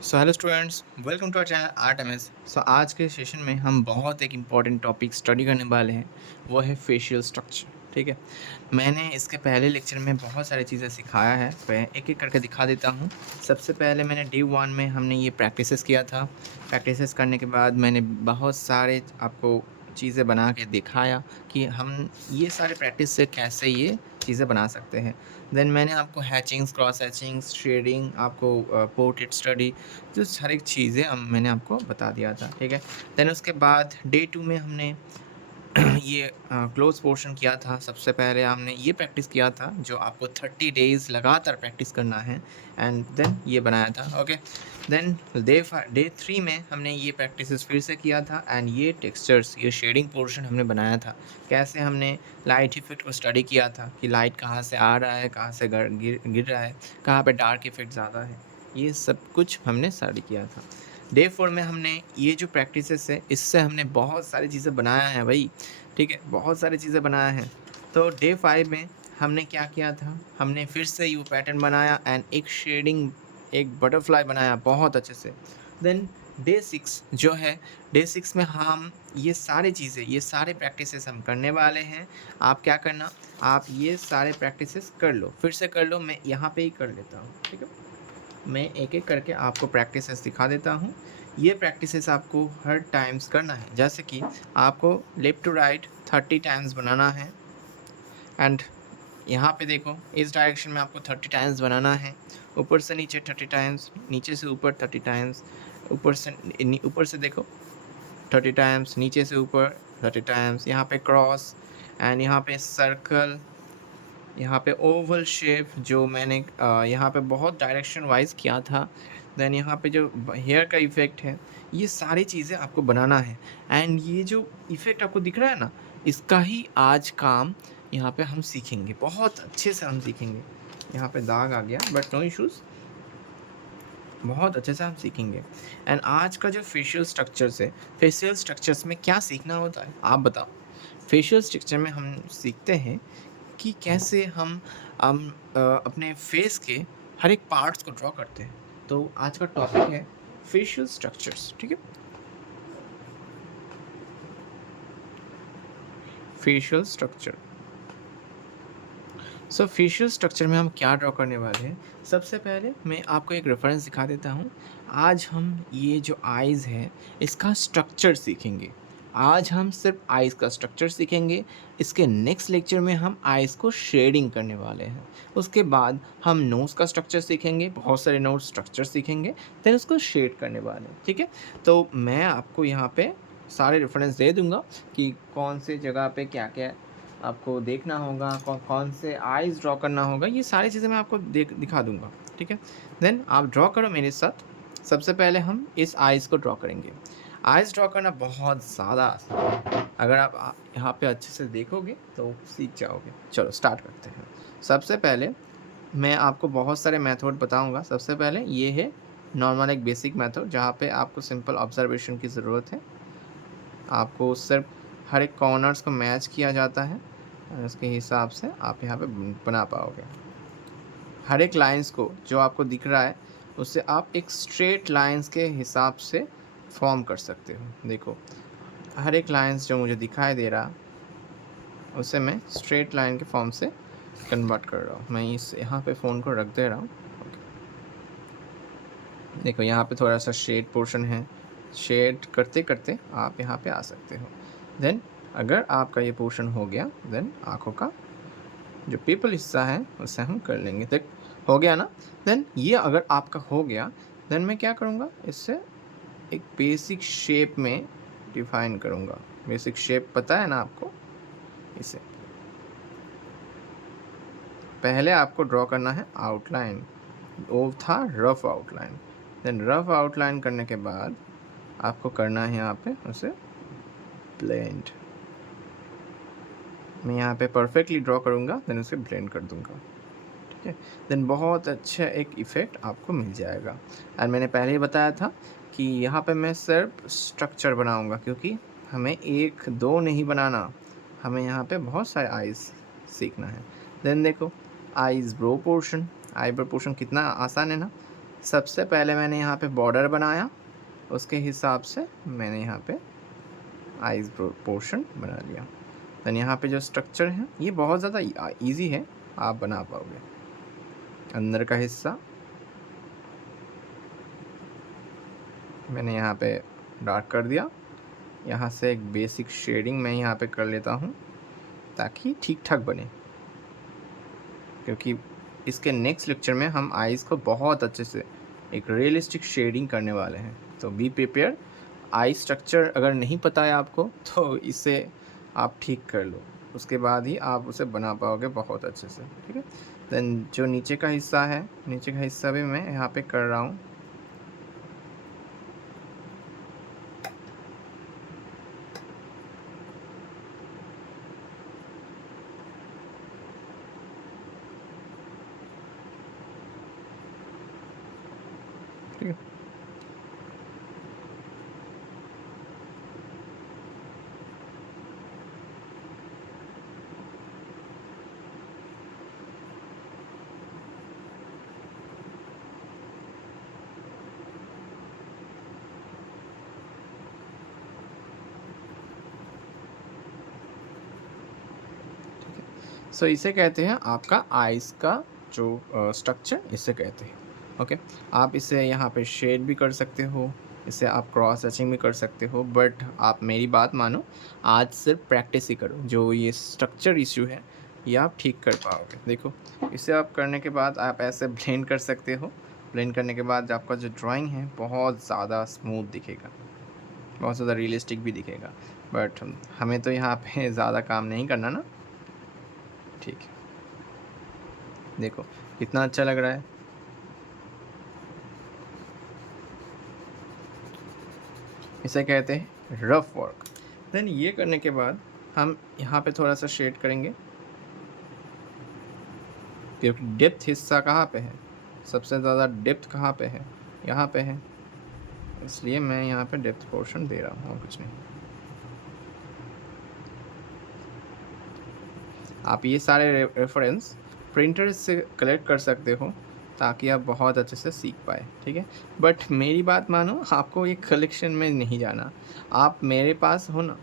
So hello students, welcome to our channel art M S. So आज के session में हम बहुत एक इम्पॉर्टेंट टॉपिक स्टडी करने वाले हैं, वो है फेशियल स्ट्रक्चर। ठीक है, मैंने इसके पहले लेक्चर में बहुत सारी चीज़ें सिखाया है, मैं एक एक करके दिखा देता हूँ। सबसे पहले मैंने डे वन में हमने ये प्रैक्टिसेस किया था। प्रैक्टिसेस करने के बाद मैंने बहुत सारे आपको चीज़ें बना के दिखाया कि हम ये सारे प्रैक्टिस से कैसे ये चीज़ें बना सकते हैं। देन मैंने आपको हैचिंग्स, क्रॉस हैचिंग्स, शेडिंग, आपको पोर्ट्रेट स्टडी, जो सारी चीज़ें मैंने आपको बता दिया था। ठीक है, देन उसके बाद डे टू में हमने ये क्लोज़ पोर्शन किया था। सबसे पहले हमने ये प्रैक्टिस किया था जो आपको 30 डेज़ लगातार प्रैक्टिस करना है, एंड देन ये बनाया था। ओके, देन डे 3 में हमने ये प्रैक्टिसेस फिर से किया था, एंड ये टेक्सचर्स, ये शेडिंग पोर्शन हमने बनाया था। कैसे हमने लाइट इफ़ेक्ट को स्टडी किया था कि लाइट कहाँ से आ रहा है, कहाँ से गिर रहा है, कहाँ पे डार्क इफ़ेक्ट ज़्यादा है, ये सब कुछ हमने स्टडी किया था। डे 4 में हमने ये जो प्रैक्टिसेस है, इससे हमने बहुत सारी चीज़ें बनाया है भाई। ठीक है, बहुत सारी चीज़ें बनाया है। तो डे 5 में हमने क्या किया था, हमने फिर से यू पैटर्न बनाया एंड एक शेडिंग, एक बटरफ्लाई बनाया बहुत अच्छे से। देन डे 6 जो है, डे 6 में हम ये सारी चीज़ें, ये सारे प्रैक्टिसेस हम करने वाले हैं। आप क्या करना, आप ये सारे प्रैक्टिसेस कर लो, फिर से कर लो, मैं यहाँ पे ही कर लेता हूँ। ठीक है, मैं एक-एक करके आपको प्रैक्टिसेस दिखा देता हूँ। ये प्रैक्टिसेस आपको हर टाइम्स करना है, जैसे कि आपको लेफ्ट टू राइट 30 टाइम्स बनाना है, एंड यहाँ पे देखो इस डायरेक्शन में आपको 30 टाइम्स बनाना है। ऊपर से नीचे 30 टाइम्स, नीचे से ऊपर 30 टाइम्स, ऊपर से देखो 30 टाइम्स, नीचे से ऊपर 30 टाइम्स, यहाँ पे क्रॉस, एंड यहाँ पे सर्कल, यहाँ पे ओवल शेप जो मैंने यहाँ पे बहुत डायरेक्शन वाइज किया था। देन यहाँ पे जो हेयर का इफ़ेक्ट है, ये सारी चीज़ें आपको बनाना है, एंड ये जो इफ़ेक्ट आपको दिख रहा है ना, इसका ही आज काम यहाँ पे हम सीखेंगे, बहुत अच्छे से हम सीखेंगे। यहाँ पे दाग आ गया बट नो इश्यूज़, बहुत अच्छे से हम सीखेंगे। एंड आज का जो फेशियल स्ट्रक्चर्स है, फेशियल स्ट्रक्चर्स में क्या सीखना होता है आप बताओ? फेशियल स्ट्रक्चर में हम सीखते हैं कि कैसे हम अपने फेस के हर एक पार्ट्स को ड्रॉ करते हैं। तो आज का टॉपिक है फेशियल स्ट्रक्चर्स। ठीक है, फेशियल स्ट्रक्चर। सो फेशियल स्ट्रक्चर में हम क्या ड्रॉ करने वाले हैं, सबसे पहले मैं आपको एक रेफरेंस दिखा देता हूँ। आज हम ये जो आइज़ है, इसका स्ट्रक्चर सीखेंगे। आज हम सिर्फ आइज़ का स्ट्रक्चर सीखेंगे। इसके नेक्स्ट लेक्चर में हम आइज़ को शेडिंग करने वाले हैं। उसके बाद हम नोज़ का स्ट्रक्चर सीखेंगे, बहुत सारे नोज़ स्ट्रक्चर सीखेंगे, देन उसको शेड करने वाले हैं। ठीक है, तो मैं आपको यहाँ पे सारे रेफरेंस दे दूँगा कि कौन से जगह पे क्या-क्या आपको देखना होगा, कौन से आइज़ ड्रॉ करना होगा, ये सारी चीज़ें मैं आपको दिखा दूँगा। ठीक है? देन आप ड्रॉ करो मेरे साथ। सबसे पहले हम इस आइज़ को ड्रॉ करेंगे। आइज़ ड्रॉ करना बहुत ज़्यादा आसान है। अगर आप यहाँ पे अच्छे से देखोगे तो सीख जाओगे। चलो स्टार्ट करते हैं। सबसे पहले मैं आपको बहुत सारे मेथड बताऊँगा। सबसे पहले ये है नॉर्मल एक बेसिक मेथड, जहाँ पे आपको सिंपल ऑब्ज़र्वेशन की ज़रूरत है। आपको सिर्फ हर एक कॉर्नर्स को मैच किया जाता है, उसके हिसाब से आप यहाँ पे बना पाओगे। हर एक लाइन्स को जो आपको दिख रहा है, उससे आप एक स्ट्रेट लाइन्स के हिसाब से फॉर्म कर सकते हो। देखो, हर एक लाइन्स जो मुझे दिखाई दे रहा, उसे मैं स्ट्रेट लाइन के फॉर्म से कन्वर्ट कर रहा हूँ। मैं इस यहाँ पे फ़ोन को रख दे रहा हूँ। देखो यहाँ पे थोड़ा-सा शेड पोर्शन है, शेड करते-करते आप यहाँ पे आ सकते हो। देन अगर आपका ये पोर्शन हो गया, देन आँखों का जो पीपल हिस्सा है, उसे हम कर लेंगे। देख, हो गया ना? देन ये अगर आपका हो गया, देन मैं क्या करूँगा, इससे एक बेसिक शेप में डिफ़ाइन करूँगा। बेसिक शेप पता है ना आपको? इसे पहले आपको ड्रॉ करना है आउटलाइन, वो था rough outline. Then rough outline करने के बाद आपको करना है यहाँ पे उसे ब्लेंड। मैं यहाँ पे परफेक्टली ड्रॉ करूँगा, देन उसे ब्लेंड कर दूँगा। ठीक है, देन बहुत अच्छा एक इफ़ेक्ट आपको मिल जाएगा। एंड मैंने पहले ही बताया था कि यहाँ पे मैं सिर्फ स्ट्रक्चर बनाऊँगा, क्योंकि हमें 1-2 नहीं बनाना, हमें यहाँ पे बहुत सारे आइज़ सीखना है। देन देखो, आईब्रो पोर्शन कितना आसान है ना। सबसे पहले मैंने यहाँ पे बॉर्डर बनाया, उसके हिसाब से मैंने यहाँ पे आइज़ पोर्शन बना लिया। देन यहाँ पे जो स्ट्रक्चर है ये बहुत ज़्यादा ईजी है, आप बना पाओगे। अंदर का हिस्सा मैंने यहाँ पे डार्क कर दिया। यहाँ से एक बेसिक शेडिंग मैं यहाँ पे कर लेता हूँ ताकि ठीक ठाक बने, क्योंकि इसके नेक्स्ट लेक्चर में हम आइज़ को बहुत अच्छे से एक रियलिस्टिक शेडिंग करने वाले हैं। तो बी प्रिपेयर। आई स्ट्रक्चर अगर नहीं पता है आपको तो इसे आप ठीक कर लो, उसके बाद ही आप उसे बना पाओगे बहुत अच्छे से, ठीक है। देन जो नीचे का हिस्सा है, नीचे का हिस्सा भी मैं यहाँ पे कर रहा हूँ। ठीक है। सो इसे कहते हैं आपका आइस का जो स्ट्रक्चर, इसे कहते हैं। ओके, आप इसे यहाँ पे शेड भी कर सकते हो, इसे आप क्रॉस हैचिंग भी कर सकते हो, बट आप मेरी बात मानो, आज सिर्फ प्रैक्टिस ही करो। जो ये स्ट्रक्चर इशू है ये आप ठीक कर पाओगे। देखो, इसे आप करने के बाद आप ऐसे ब्लेंड कर सकते हो। ब्लेंड करने के बाद आपका जो ड्राइंग है बहुत ज़्यादा स्मूथ दिखेगा, बहुत ज़्यादा रियलिस्टिक भी दिखेगा। बट हमें तो यहाँ पे ज़्यादा काम नहीं करना ना। ठीक है, देखो कितना अच्छा लग रहा है। इसे कहते हैं रफ वर्क। देन ये करने के बाद हम यहाँ पे थोड़ा सा शेड करेंगे, क्योंकि डेप्थ हिस्सा कहाँ पे है, सबसे ज़्यादा डेप्थ कहाँ पे है, यहाँ पे है, इसलिए मैं यहाँ पे डेप्थ पोर्शन दे रहा हूँ और कुछ नहीं। आप ये सारे रेफरेंस प्रिंटर से कलेक्ट कर सकते हो ताकि आप बहुत अच्छे से सीख पाए, ठीक है। बट मेरी बात मानो, आपको ये कलेक्शन में नहीं जाना, आप मेरे पास हो ना,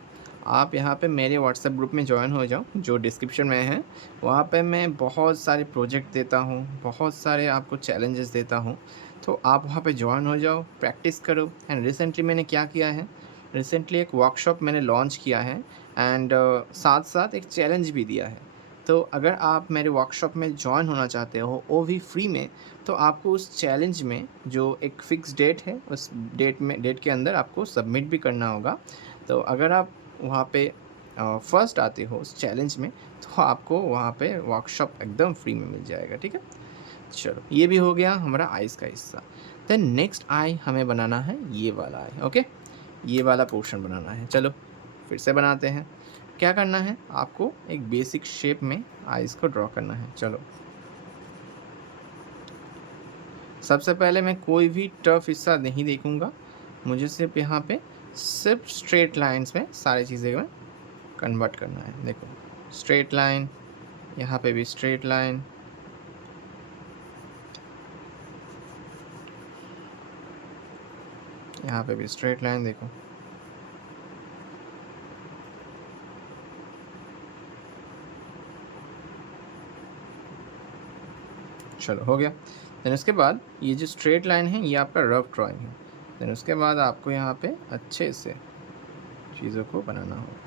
आप यहाँ पे मेरे व्हाट्सएप ग्रुप में ज्वाइन हो जाओ जो डिस्क्रिप्शन में है। वहाँ पे मैं बहुत सारे प्रोजेक्ट देता हूँ, बहुत सारे आपको चैलेंजेस देता हूँ, तो आप वहाँ पे ज्वाइन हो जाओ, प्रैक्टिस करो। एंड रिसेंटली मैंने क्या किया है, रिसेंटली एक वर्कशॉप मैंने लॉन्च किया है, एंड साथ साथ एक चैलेंज भी दिया है। तो अगर आप मेरे वर्कशॉप में जॉइन होना चाहते हो वो भी फ्री में, तो आपको उस चैलेंज में जो एक फ़िक्स डेट है, उस डेट के अंदर आपको सबमिट भी करना होगा। तो अगर आप वहाँ पे फर्स्ट आते हो उस चैलेंज में, तो आपको वहाँ पे वर्कशॉप एकदम फ्री में मिल जाएगा, ठीक है। चलो, ये भी हो गया हमारा आइस का हिस्सा। देन नेक्स्ट आई हमें बनाना है ये वाला आई। ओके, ये वाला पोर्शन बनाना है। चलो फिर से बनाते हैं। क्या करना है, आपको एक बेसिक शेप में आइस को ड्रॉ करना है। चलो, सबसे पहले मैं कोई भी टफ हिस्सा नहीं देखूंगा, मुझे सिर्फ यहाँ पे सिर्फ स्ट्रेट लाइंस में सारी चीज़ें में कन्वर्ट करना है। देखो, स्ट्रेट लाइन, यहाँ पे भी स्ट्रेट लाइन, यहाँ पे भी स्ट्रेट लाइन। देखो, चलो हो गया। देन उसके बाद ये जो स्ट्रेट लाइन है ये आपका रफ ड्राइंग है। देन उसके बाद आपको यहाँ पे अच्छे से चीज़ों को बनाना होगा।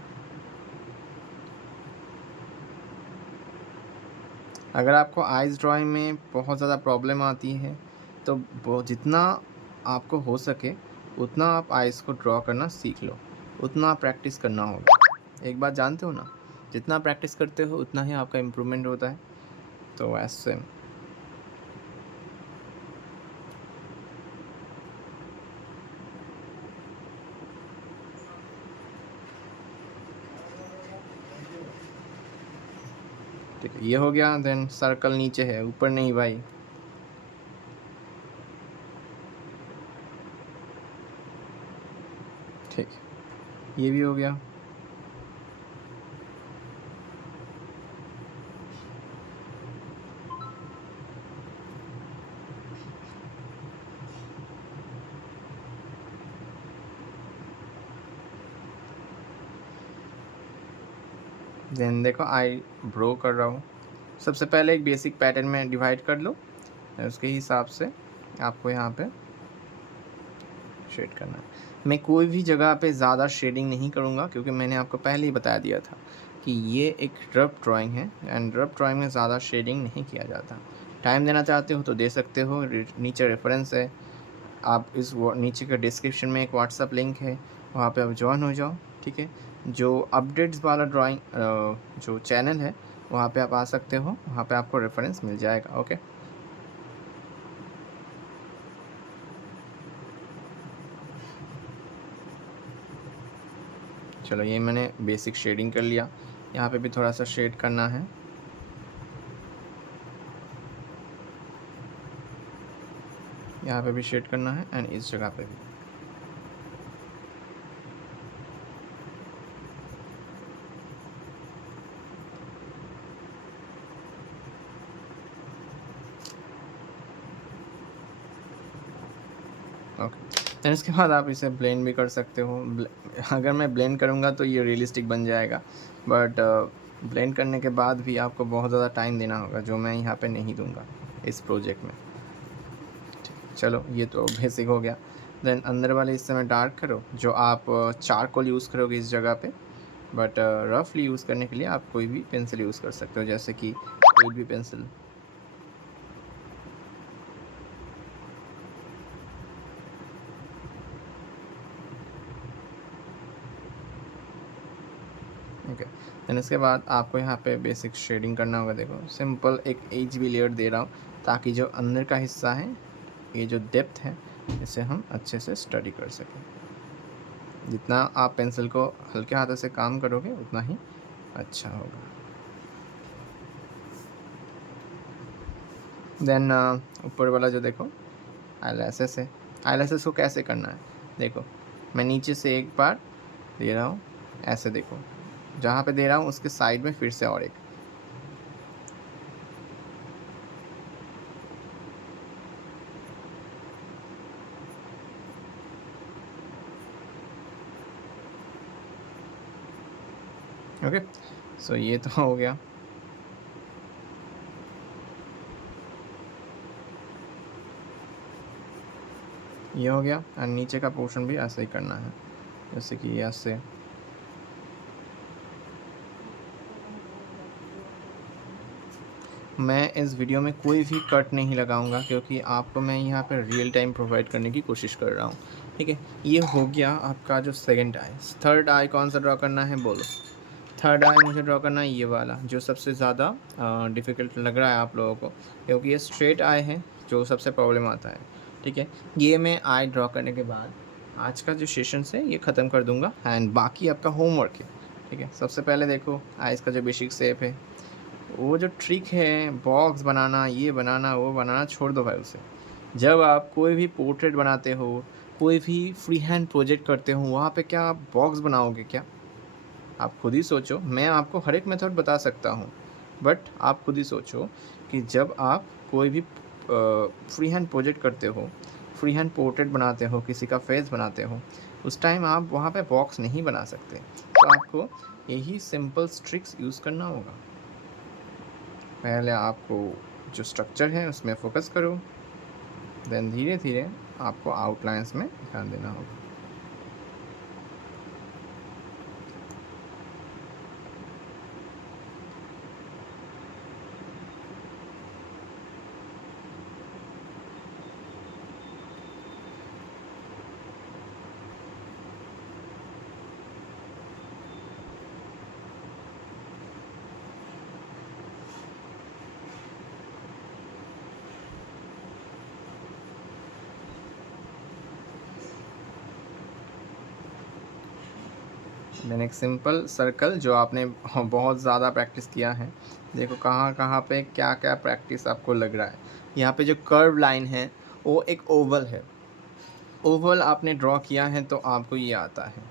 अगर आपको आइस ड्राइंग में बहुत ज़्यादा प्रॉब्लम आती है, तो वो जितना आपको हो सके उतना आप आइस को ड्रॉ करना सीख लो, उतना प्रैक्टिस करना होगा। एक बात जानते हो ना, जितना प्रैक्टिस करते हो उतना ही आपका इम्प्रूवमेंट होता है। तो ऐसे ठीक है, ये हो गया। देन सर्कल नीचे है, ऊपर नहीं भाई। ठीक, ये भी हो गया। देन देखो आई ब्रो कर रहा हूँ। सबसे पहले एक बेसिक पैटर्न में डिवाइड कर लो, उसके हिसाब से आपको यहाँ पे शेड करना है। मैं कोई भी जगह पे ज़्यादा शेडिंग नहीं करूँगा, क्योंकि मैंने आपको पहले ही बता दिया था कि ये एक रफ ड्राइंग है एंड रफ ड्राइंग में ज़्यादा शेडिंग नहीं किया जाता। टाइम देना चाहते हो तो दे सकते हो, नीचे रेफरेंस है, आप इस नीचे के डिस्क्रिप्शन में एक व्हाट्सअप लिंक है, वहाँ पे आप ज्वाइन हो जाओ, ठीक है। जो अपडेट्स वाला ड्राइंग जो चैनल है वहाँ पे आप आ सकते हो, वहाँ पे आपको रेफरेंस मिल जाएगा। ओके, चलो ये मैंने बेसिक शेडिंग कर लिया। यहाँ पे भी थोड़ा सा शेड करना है। यहाँ पे भी शेड करना है एंड इस जगह पे भी। ओके, देन इसके बाद आप इसे ब्लेंड भी कर सकते हो। अगर मैं ब्लेंड करूँगा तो ये रियलिस्टिक बन जाएगा, बट ब्लेंड करने के बाद भी आपको बहुत ज़्यादा टाइम देना होगा, जो मैं यहाँ पे नहीं दूंगा इस प्रोजेक्ट में। चलो ये तो बेसिक हो गया। देन अंदर वाले हिस्से में डार्क करो, जो आप चारकोल यूज़ करोगे इस जगह पे, बट रफली यूज़ करने के लिए आप कोई भी पेंसिल यूज़ कर सकते हो, जैसे कि कोई भी पेंसिल। ओके, देन इसके बाद आपको यहाँ पे बेसिक शेडिंग करना होगा। देखो सिंपल एक एज भी लेयर दे रहा हूँ, ताकि जो अंदर का हिस्सा है, ये जो डेप्थ है, इसे हम अच्छे से स्टडी कर सकें। जितना आप पेंसिल को हल्के हाथों से काम करोगे उतना ही अच्छा होगा। देन ऊपर वाला जो देखो आईलैशेस है, आईलैशेस को कैसे करना है, देखो मैं नीचे से एक बार दे रहा हूँ, ऐसे देखो, जहाँ पे दे रहा हूँ उसके साइड में फिर से और एक। ओके, सो ये तो हो गया। ये हो गया एंड नीचे का पोर्शन भी ऐसे ही करना है, जैसे कि ऐसे। मैं इस वीडियो में कोई भी कट नहीं लगाऊंगा, क्योंकि आपको मैं यहाँ पर रियल टाइम प्रोवाइड करने की कोशिश कर रहा हूँ, ठीक है। ये हो गया आपका जो सेकंड आई। थर्ड आई कौन सा ड्रॉ करना है बोलो। थर्ड आई मुझे ड्रॉ करना है ये वाला, जो सबसे ज़्यादा डिफ़िकल्ट लग रहा है आप लोगों को, क्योंकि ये स्ट्रेट आई है जो सबसे प्रॉब्लम आता है, ठीक है। ये मैं आई ड्रॉ करने के बाद आज का जो सेशन है ये ख़त्म कर दूंगा एंड बाकी आपका होमवर्क है, ठीक है। सबसे पहले देखो आइज़ का जो बेसिक शेप है, वो जो ट्रिक है बॉक्स बनाना, ये बनाना, वो बनाना, छोड़ दो भाई उसे। जब आप कोई भी पोर्ट्रेट बनाते हो, कोई भी फ्री हैंड प्रोजेक्ट करते हो, वहाँ पे क्या आप बॉक्स बनाओगे क्या? आप खुद ही सोचो। मैं आपको हर एक मेथड बता सकता हूँ, बट आप खुद ही सोचो कि जब आप कोई भी फ्री हैंड प्रोजेक्ट करते हो, फ्री हैंड पोर्ट्रेट बनाते हो, किसी का फेस बनाते हो, उस टाइम आप वहाँ पे बॉक्स नहीं बना सकते। तो आपको यही सिंपल ट्रिक्स यूज़ करना होगा। पहले आपको जो स्ट्रक्चर है उसमें फोकस करो, देन धीरे धीरे आपको आउटलाइंस में ध्यान देना होगा। देन एक सिंपल सर्कल जो आपने बहुत ज़्यादा प्रैक्टिस किया है, देखो कहाँ कहाँ पे क्या क्या प्रैक्टिस आपको लग रहा है। यहाँ पे जो कर्व लाइन है वो एक ओवल है, ओवल आपने ड्रॉ किया है तो आपको ये आता है।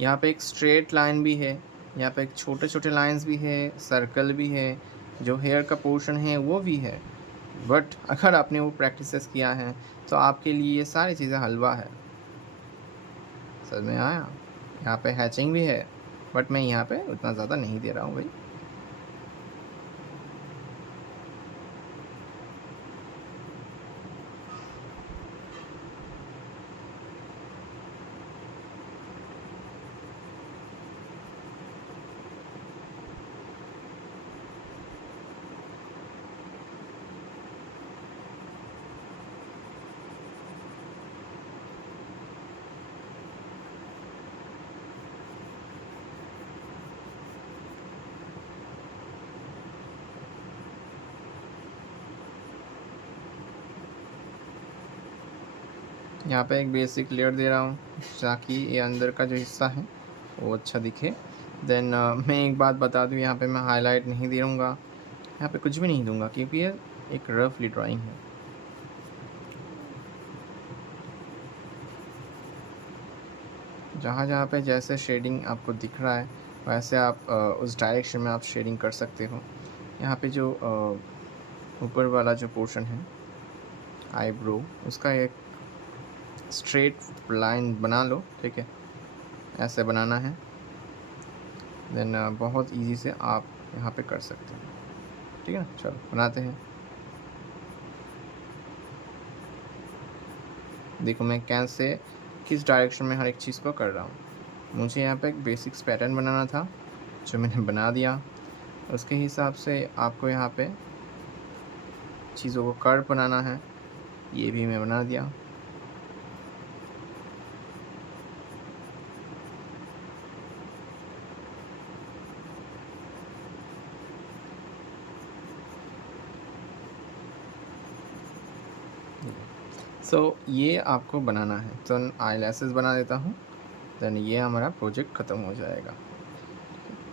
यहाँ पे एक स्ट्रेट लाइन भी है, यहाँ पे एक छोटे छोटे लाइंस भी है, सर्कल भी है, जो हेयर का पोर्शन है वो भी है। बट अगर आपने वो प्रैक्टिसेस किया है तो आपके लिए ये सारी चीज़ें हलवा है। समझ में आया? यहाँ पे हैचिंग भी है, बट मैं यहाँ पे उतना ज़्यादा नहीं दे रहा हूँ भाई। यहाँ पे एक बेसिक लेयर दे रहा हूँ ताकि ये अंदर का जो हिस्सा है वो अच्छा दिखे। देन मैं एक बात बता दूँ, यहाँ पे मैं हाईलाइट नहीं दे दूँगा, यहाँ पे कुछ भी नहीं दूँगा क्योंकि ये एक रफली ड्राइंग है। जहाँ जहाँ पे जैसे शेडिंग आपको दिख रहा है वैसे आप उस डायरेक्शन में आप शेडिंग कर सकते हो। यहाँ पे जो ऊपर वाला जो पोर्शन है आईब्रो, उसका एक स्ट्रेट लाइन बना लो, ठीक है, ऐसे बनाना है। देन बहुत इजी से आप यहाँ पे कर सकते हैं, ठीक है ना। चलो बनाते हैं। देखो मैं कैसे किस डायरेक्शन में हर एक चीज़ को कर रहा हूँ। मुझे यहाँ पे एक बेसिक्स पैटर्न बनाना था जो मैंने बना दिया। उसके हिसाब से आपको यहाँ पे चीज़ों को कर्व बनाना है, ये भी मैं बना दिया। ये आपको बनाना है, तो आई लैसेस बना देता हूँ। देन ये हमारा प्रोजेक्ट ख़त्म हो जाएगा।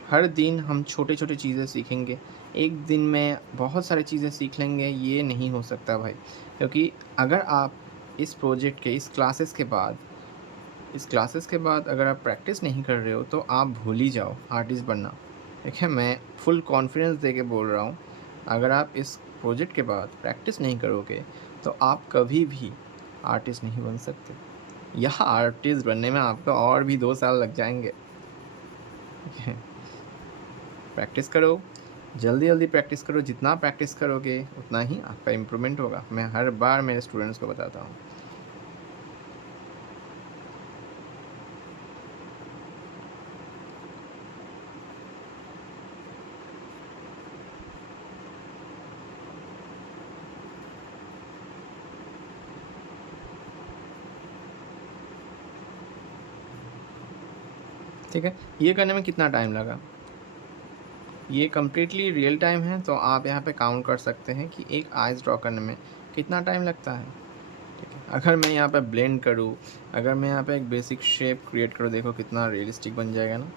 हर दिन हम छोटे छोटे चीज़ें सीखेंगे, एक दिन में बहुत सारी चीज़ें सीख लेंगे, ये नहीं हो सकता भाई। क्योंकि अगर आप इस प्रोजेक्ट के इस क्लासेस के बाद अगर आप प्रैक्टिस नहीं कर रहे हो तो आप भूल ही जाओ आर्टिस्ट बनना, ठीक है। मैं फुल कॉन्फिडेंस दे के बोल रहा हूँ, अगर आप इस प्रोजेक्ट के बाद प्रैक्टिस नहीं करोगे तो आप कभी भी आर्टिस्ट नहीं बन सकते। यह आर्टिस्ट बनने में आपका और भी 2 साल लग जाएंगे, ठीक है। प्रैक्टिस करो, जल्दी जल्दी प्रैक्टिस करो, जितना प्रैक्टिस करोगे उतना ही आपका इम्प्रूवमेंट होगा। मैं हर बार मेरे स्टूडेंट्स को बताता हूँ। ठीक है, ये करने में कितना टाइम लगा, ये कम्प्लीटली रियल टाइम है, तो आप यहाँ पे काउंट कर सकते हैं कि एक आइज़ ड्रॉ करने में कितना टाइम लगता है, ठीक है। अगर मैं यहाँ पे ब्लेंड करूँ, अगर मैं यहाँ पे एक बेसिक शेप क्रिएट करूँ, देखो कितना रियलिस्टिक बन जाएगा ना।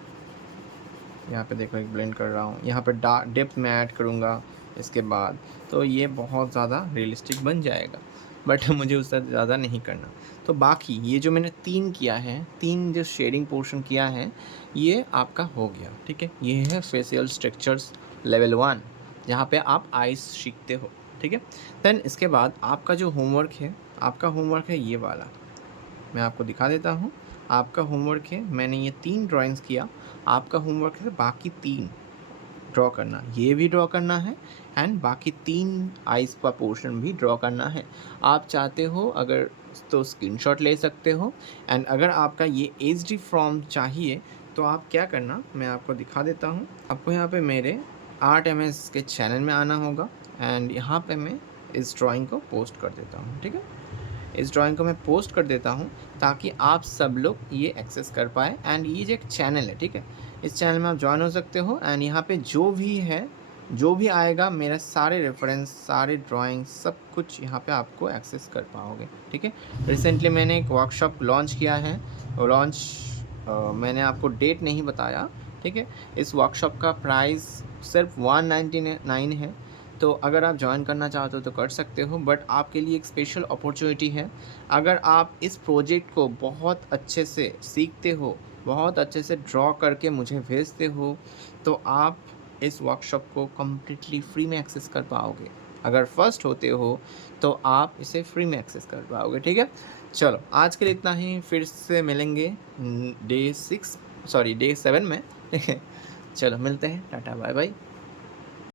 यहाँ पे देखो एक ब्लेंड कर रहा हूँ, यहाँ पे डेप्थ में ऐड करूँगा इसके बाद, तो ये बहुत ज़्यादा रियलिस्टिक बन जाएगा। बट मुझे उससे ज़्यादा नहीं करना। तो बाकी ये जो मैंने 3 किया है, 3 जो शेडिंग पोर्शन किया है, ये आपका हो गया, ठीक है। ये है फेशियल स्ट्रक्चर्स लेवल 1, जहाँ पे आप आइज़ सीखते हो, ठीक है। देन इसके बाद आपका जो होमवर्क है ये वाला, मैं आपको दिखा देता हूँ। आपका होमवर्क है, मैंने ये 3 ड्राइंग्स किया, आपका होमवर्क है बाकी 3 ड्रॉ करना, ये भी ड्रॉ करना है एंड बाकी 3 आइज़ का पोर्शन भी ड्रॉ करना है। आप चाहते हो अगर तो स्क्रीनशॉट ले सकते हो, एंड अगर आपका ये एचडी फॉर्म चाहिए तो आप क्या करना, मैं आपको दिखा देता हूँ। आपको यहाँ पे मेरे आर्ट एमएस के चैनल में आना होगा एंड यहाँ पे मैं इस ड्राइंग को पोस्ट कर देता हूँ, ठीक है। इस ड्राइंग को मैं पोस्ट कर देता हूँ ताकि आप सब लोग ये एक्सेस कर पाए, एंड ये जो एक चैनल है, ठीक है, इस चैनल में आप ज्वाइन हो सकते हो। एंड यहाँ पे जो भी आएगा, मेरा सारे रेफरेंस, सारे ड्राइंग, सब कुछ यहाँ पे आपको एक्सेस कर पाओगे, ठीक है। रिसेंटली मैंने एक वर्कशॉप लॉन्च किया है, मैंने आपको डेट नहीं बताया, ठीक है। इस वर्कशॉप का प्राइस सिर्फ 199 है, तो अगर आप ज्वाइन करना चाहते हो तो कर सकते हो। बट आपके लिए एक स्पेशल अपॉर्चुनिटी है, अगर आप इस प्रोजेक्ट को बहुत अच्छे से सीखते हो, बहुत अच्छे से ड्रॉ करके मुझे भेजते हो, तो आप इस वर्कशॉप को कम्प्लीटली फ्री में एक्सेस कर पाओगे। अगर फर्स्ट होते हो तो आप इसे फ्री में एक्सेस कर पाओगे, ठीक है। चलो आज के लिए इतना ही, फिर से मिलेंगे डे 7 में, चलो मिलते हैं, टाटा बाय-बाय।